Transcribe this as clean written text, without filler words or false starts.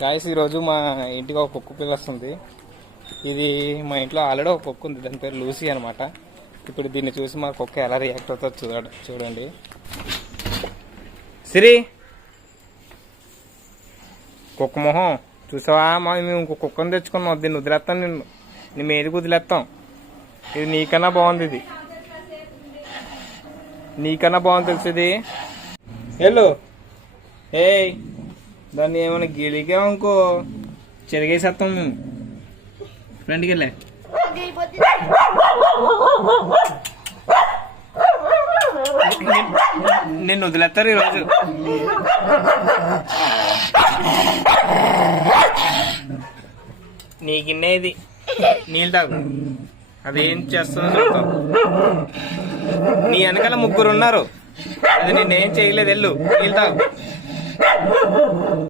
Guys ఈరోజు మా ఇంటికి ఒక కుక్క పిల్ల వస్తుంది. ఇది మా ఇంట్లో ఆల్రెడీ ఒక కుక్క ఉంది, దాని పేరు లూసీ అనమాట. ఇప్పుడు దీన్ని చూసి మా కుక్క ఎలా రియాక్ట్ అవుతుందో చూడండి. సిరి, కుక్క మొహం చూసావా? మేము ఇంకో కుక్కను తెచ్చుకున్నాం, దీన్ని వదిలేస్తాం, నీ మీదకి వదిలేస్తాం. ఇది నీకన్నా బాగుంది, ఇది నీకన్నా బాగుంది తెలిసింది. హలో ఏయ్, దాన్ని ఏమైనా గిలిగామనుకో చెరిగేసేస్తాం మేము. ఫ్రెండ్కి వెళ్ళే నిన్ను వదిలేస్తారు ఈరోజు. నీకిన్నే ఇది నీళ్ళు తాగు, అదేం చేస్తుందో చూద్దాం. నీ వెనకాల 3 ఉన్నారు, అది నిన్నేం చేయలేదు. వెళ్ళు, నీళ్ళు తాగు.